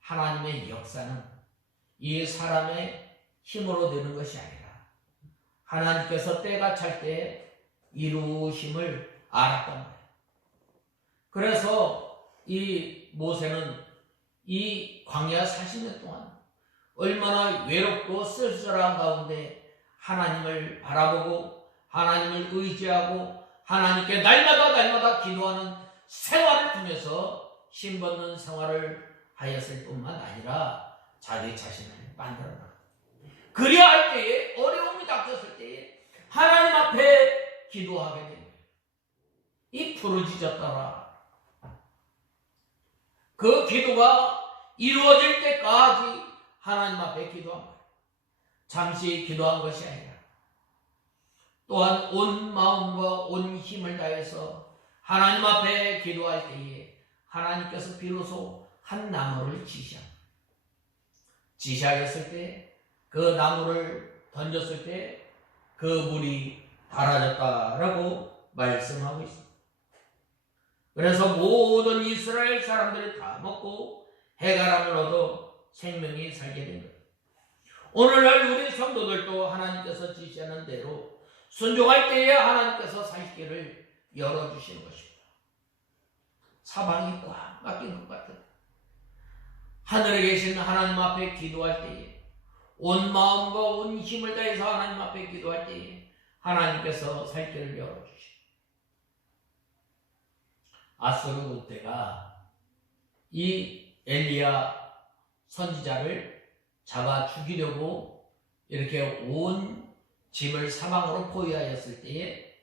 하나님의 역사는 이 사람의 힘으로 되는 것이 아니라 하나님께서 때가 찰 때 이루심을 알았단 말이에요. 그래서 이 모세는 이 광야 40년 동안 얼마나 외롭고 쓸쓸한 가운데 하나님을 바라보고 하나님을 의지하고 하나님께 날마다 기도하는 생활을 통해서 힘벗는 생활을 하였을 뿐만 아니라 자기 자신을 만들어라. 그리할 때에 어려움이 닥쳤을 때에 하나님 앞에 기도하게 됩니다. 이 부르짖었더라. 그 기도가 이루어질 때까지 하나님 앞에 기도한 거예요. 잠시 기도한 것이 아니라 또한 온 마음과 온 힘을 다해서 하나님 앞에 기도할 때에 하나님께서 비로소 한 나무를 지시하였을 때 그 나무를 던졌을 때 그 물이 달아졌다라고 말씀하고 있습니다. 그래서 모든 이스라엘 사람들이 다 먹고 해가람을 얻어 생명이 살게 된 거예요. 오늘날 우리 성도들도 하나님께서 지시하는 대로 순종할 때에 하나님께서 살 길을 열어주시는 것입니다. 사방이 꽉 막힌 것 같은 하늘에 계신 하나님 앞에 기도할 때에 온 마음과 온 힘을 다해서 하나님 앞에 기도할 때에 하나님께서 살 길을 열어주시고 아수르 군대가 이 엘리야 선지자를 잡아 죽이려고 이렇게 온 집을 사방으로 포위하였을 때에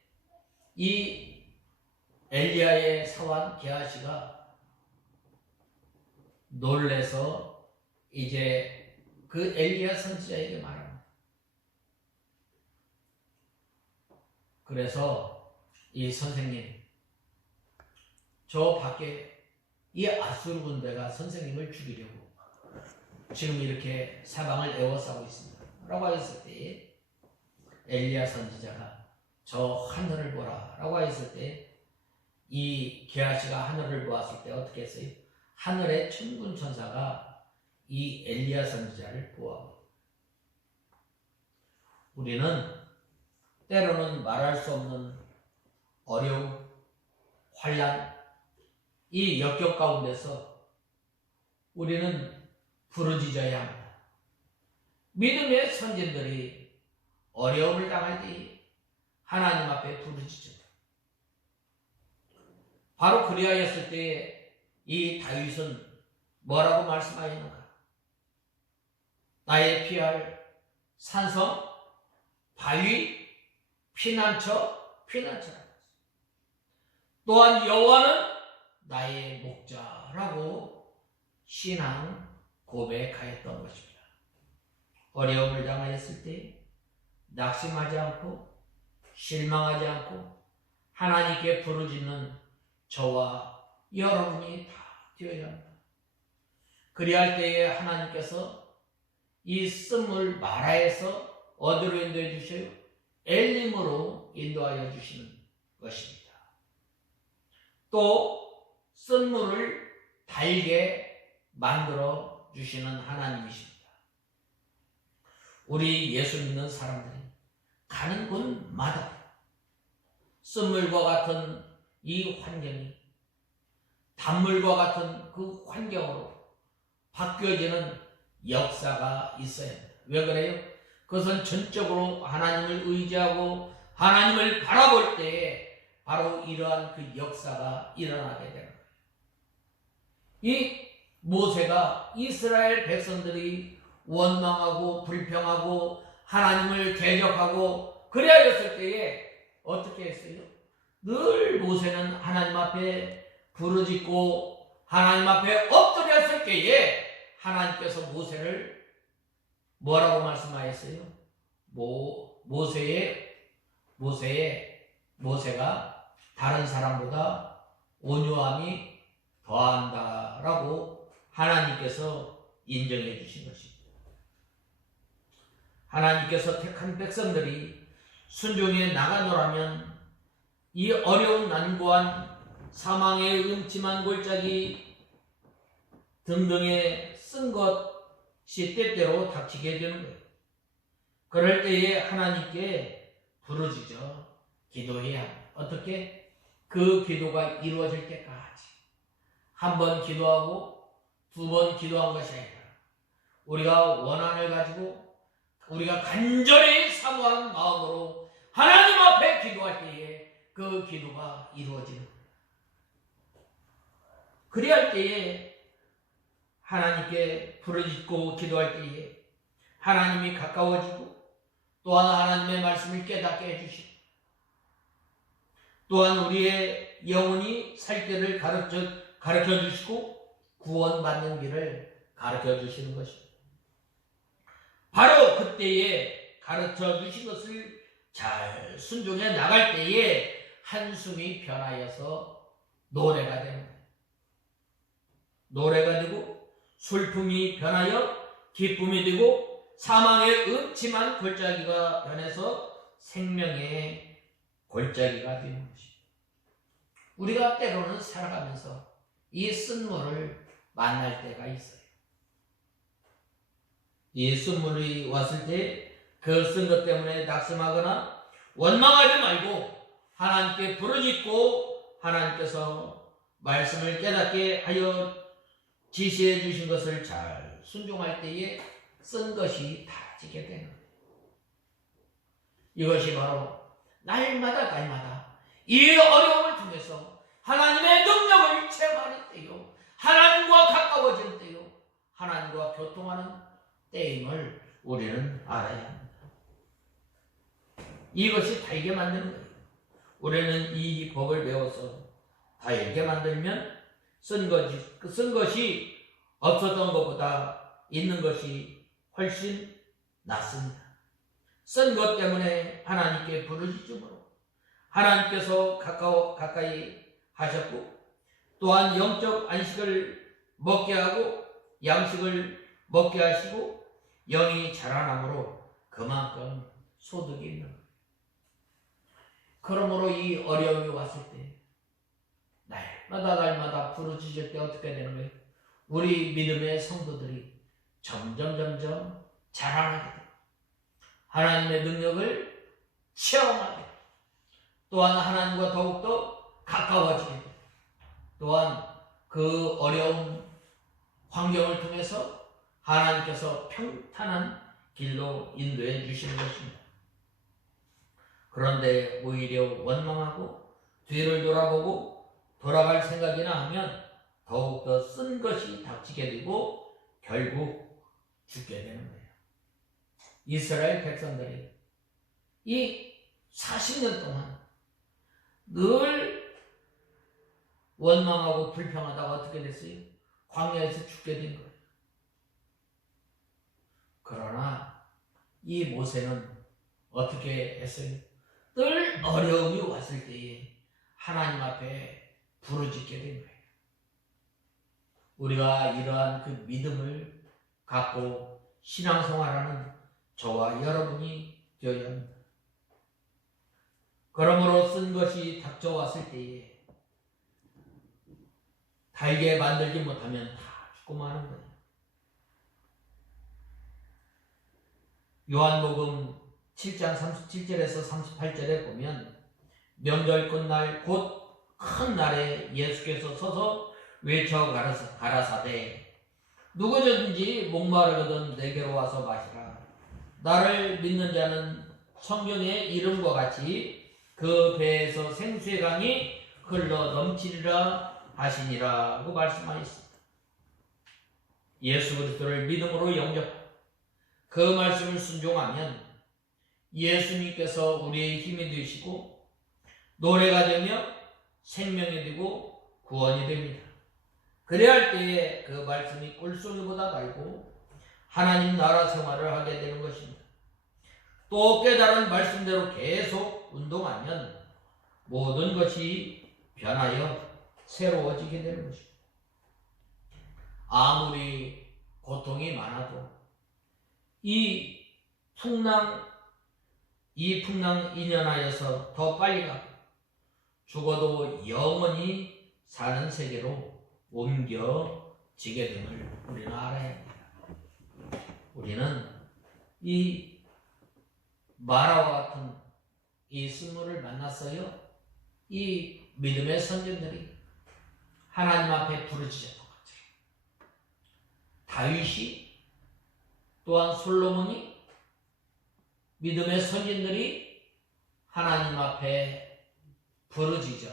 이 엘리야의 사환 게하시가 놀래서 이제 그 엘리야 선지자에게 말합니다. 그래서 이 선생님, 저 밖에 이 아수르 군대가 선생님을 죽이려고 지금 이렇게 사방을 에워싸고 있습니다. 라고 하였을 때 엘리야 선지자가 저 하늘을 보라 라고 하였을 때 이 게하시가 하늘을 보았을 때 어떻게 했어요? 하늘의 천군 천사가 이 엘리야 선지자를 보아요. 우리는 때로는 말할 수 없는 어려움, 환난, 이 역경 가운데서 우리는 부르짖어야 합니다. 믿음의 선진들이 어려움을 당할 때 하나님 앞에 부르짖었다. 바로 그리하였을 때에 이 다윗은 뭐라고 말씀하였는가? 나의 피할 산성, 바위, 피난처, 피난처라고. 또한 여호와는 나의 목자라고 신앙 고백하였던 것입니다. 어려움을 당하였을 때 낙심하지 않고 실망하지 않고 하나님께 부르짖는 저와 여러분이 다 되어야 합니다. 그리할 때에 하나님께서 이 쓴물 마라에서 어디로 인도해 주셔요? 엘림으로 인도하여 주시는 것입니다. 또 쓴물을 달게 만들어 주시는 하나님이십니다. 우리 예수 믿는 사람들이 가는 곳마다 쓴물과 같은 이 환경이 단물과 같은 그 환경으로 바뀌어지는 역사가 있어야 합니다. 왜 그래요? 그것은 전적으로 하나님을 의지하고 하나님을 바라볼 때에 바로 이러한 그 역사가 일어나게 되는 거예요. 이 모세가 이스라엘 백성들이 원망하고 불평하고 하나님을 대적하고 그래야였을 때에 어떻게 했어요? 늘 모세는 하나님 앞에 부르짖고 하나님 앞에 엎드렸을 때에 하나님께서 모세를 뭐라고 말씀하였어요? 모세가 다른 사람보다 온유함이 더한다라고 하나님께서 인정해 주신 것입니다. 하나님께서 택한 백성들이 순종해 나가노라면 이 어려운 난고한 사망의 음침한 골짜기 등등에 쓴 것이 때때로 닥치게 되는 거예요. 그럴 때에 하나님께 부르짖어 기도해야 합니다. 어떻게? 그 기도가 이루어질 때까지 한 번 기도하고 두 번 기도한 것이 아니라 우리가 원한을 가지고 우리가 간절히 사모하는 마음으로 하나님 앞에 기도할 때에 그 기도가 이루어지는 거예요. 그리할 때에 하나님께 부르짖고 기도할 때에 하나님이 가까워지고 또한 하나님의 말씀을 깨닫게 해주시고 또한 우리의 영혼이 살 길을 가르쳐 주시고 구원받는 길을 가르쳐 주시는 것입니다. 바로 그때에 가르쳐 주신 것을 잘 순종해 나갈 때에 한숨이 변하여서 노래가 되는 거예요. 노래가 되고 슬픔이 변하여 기쁨이 되고 사망의 음침한 골짜기가 변해서 생명의 골짜기가 되는 것입니다. 우리가 때로는 살아가면서 이 쓴물을 만날 때가 있어요. 이 선물이 왔을 때 그 쓴 것 때문에 낙심하거나 원망하지 말고 하나님께 부르짖고 하나님께서 말씀을 깨닫게 하여 지시해 주신 것을 잘 순종할 때에 쓴 것이 다 지게 되는 거예요. 이것이 바로 날마다 이 어려움을 통해서 하나님의 능력을 체험하는 때요, 하나님과 가까워지는 때요, 하나님과 교통하는 때임을 우리는 알아야 합니다. 이것이 달게 만드는 거예요. 우리는 이 법을 배워서 달게 만들면 쓴 것이 없었던 것보다 있는 것이 훨씬 낫습니다. 쓴 것 때문에 하나님께 부르짖음으로 하나님께서 가까이 하셨고, 또한 영적 안식을 먹게 하고 양식을 먹게 하시고 영이 자라남으로 그만큼 소득이 있는 거예요. 그러므로 이 어려움이 왔을 때 날마다 부르짖을 때 어떻게 되는 거예요? 우리 믿음의 성도들이 점점 자라나게 돼요. 하나님의 능력을 체험하게 돼요. 또한 하나님과 더욱더 가까워지게 돼요. 또한 그 어려운 환경을 통해서 하나님께서 평탄한 길로 인도해 주시는 것입니다. 그런데 오히려 원망하고 뒤를 돌아보고 돌아갈 생각이나 하면 더욱더 쓴 것이 닥치게 되고 결국 죽게 되는 거예요. 이스라엘 백성들이 이 40년 동안 늘 원망하고 불평하다가 어떻게 됐어요? 광야에서 죽게 된 거예요. 그러나 이 모세는 어떻게 했어요? 늘 어려움이 왔을 때에 하나님 앞에 부르짖게 된 거예요. 우리가 이러한 그 믿음을 갖고 신앙생활하는 저와 여러분이 되어야 합니다. 그러므로 쓴 것이 닥쳐왔을 때에 달게 만들지 못하면 다 죽고 마는 거예요. 요한복음 7장 37절에서 38절에 보면 명절 끝날 곧 큰 날에 예수께서 서서 외쳐 가라사대 누구든지 목마르거든 내게로 와서 마시라. 나를 믿는 자는 성경의 이름과 같이 그 배에서 생수의 강이 흘러 넘치리라 하시니라고 말씀하셨습니다. 예수 그리스도를 믿음으로 영접하고 그 말씀을 순종하면 예수님께서 우리의 힘이 되시고 노래가 되며 생명이 되고 구원이 됩니다. 그래야 할 때에 그 말씀이 꿀송이보다 달고 하나님 나라 생활을 하게 되는 것입니다. 또 깨달은 말씀대로 계속 운동하면 모든 것이 변하여 새로워지게 되는 것입니다. 아무리 고통이 많아도 이 풍랑 인연하여서 더 빨리 가고 죽어도 영원히 사는 세계로 옮겨지게 됨을 우리는 알아야 합니다. 우리는 이 마라와 같은 이 스물을 만났어요. 이 믿음의 선진들이 하나님 앞에 부르짖었던 것처럼 다윗이 또한 솔로몬이 믿음의 선진들이 하나님 앞에 부르짖어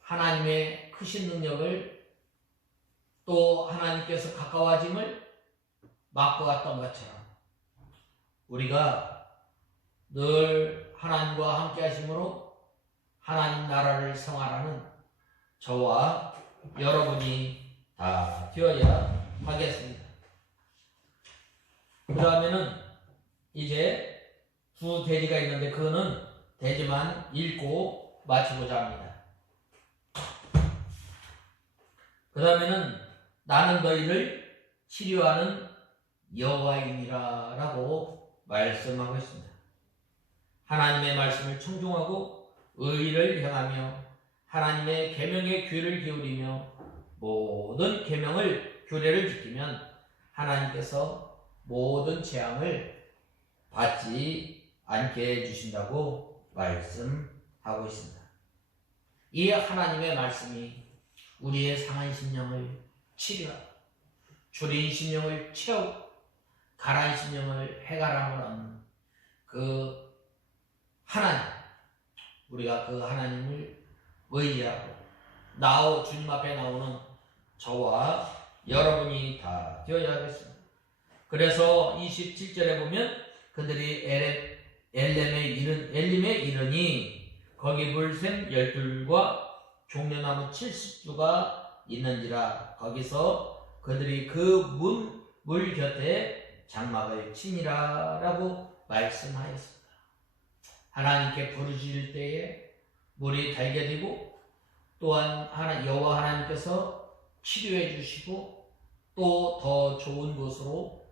하나님의 크신 능력을 또 하나님께서 가까워짐을 맛보았던 것처럼 우리가 늘 하나님과 함께 하심으로 하나님 나라를 생활하는 저와 여러분이 다 되어야 하겠습니다. 그 다음에는 이제 두 대지가 있는데 그거는 대지만 읽고 마치고자 합니다. 그 다음에는 나는 너희를 치료하는 여호와이니라 라고 말씀하고 있습니다. 하나님의 말씀을 청종하고 의를 행하며 하나님의 계명에 귀를 기울이며 모든 계명을 규례를 지키면 하나님께서 모든 재앙을 받지 않게 해주신다고 말씀하고 있습니다. 이 하나님의 말씀이 우리의 상한 심령을 치료하고 줄인 심령을 채우고 가라앉은 심령을 해결함을 얻는 그 하나님, 우리가 그 하나님을 의지하고 주님 앞에 나오는 저와 여러분이 다 되어야 하겠습니다. 그래서 27절에 보면 그들이 엘림에 이르니 거기 물샘 12과 종려나무 70주가 있는지라. 거기서 그들이 그 물 곁에 장막을 치니라 라고 말씀하였습니다. 하나님께 부르실 때에 물이 달게 되고 또한 여호와 하나님께서 치료해 주시고 또 더 좋은 곳으로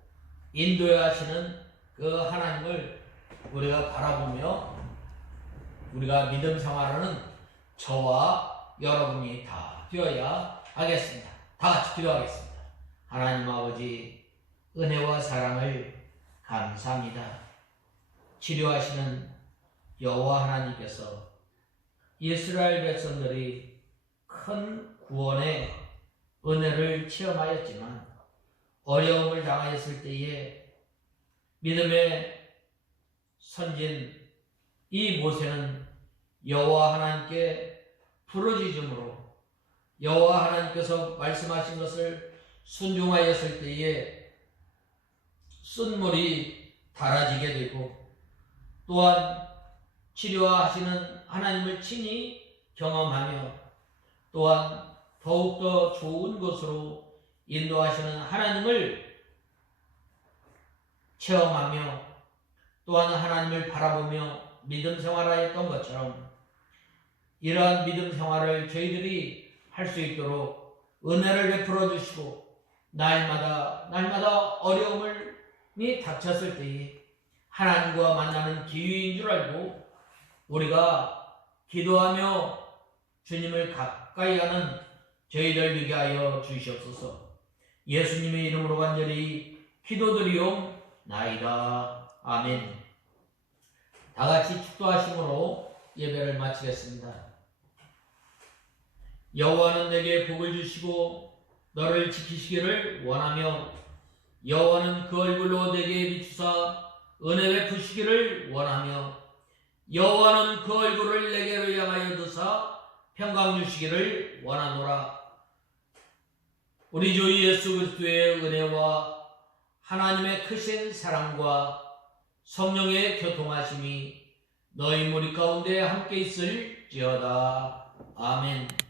인도해 하시는 그 하나님을 우리가 바라보며 우리가 믿음 생활하는 저와 여러분이 다 되어야 하겠습니다. 다 같이 기도하겠습니다. 하나님 아버지, 은혜와 사랑을 감사합니다. 치료하시는 여호와 하나님께서 이스라엘 백성들이 큰 구원의 은혜를 체험하였지만 어려움을 당하였을 때에 믿음의 선진 이 모세는 여호와 하나님께 부르짖음으로 여호와 하나님께서 말씀하신 것을 순종하였을 때에 쓴물이 달아지게 되고 또한 치료하시는 하나님을 친히 경험하며 또한 더욱더 좋은 곳으로 인도하시는 하나님을 체험하며 또한 하나님을 바라보며 믿음 생활하였던 것처럼 이러한 믿음 생활을 저희들이 할 수 있도록 은혜를 베풀어 주시고 날마다 어려움이 닥쳤을 때에 하나님과 만나는 기회인 줄 알고 우리가 기도하며 주님을 가까이 하는 저희들 되게 하여 주시옵소서. 예수님의 이름으로 간절히 기도드리옵나이다. 아멘. 다 같이 축도하심으로 예배를 마치겠습니다. 여호와는 내게 복을 주시고 너를 지키시기를 원하며 여호와는 그 얼굴로 내게 비추사 은혜 베푸시기를 원하며 여호와는 그 얼굴을 내게로 향하여 드사 평강 주시기를 원하노라. 우리 주 예수 그리스도의 은혜와 하나님의 크신 사랑과 성령의 교통하심이 너희 무리 가운데 함께 있을지어다. 아멘.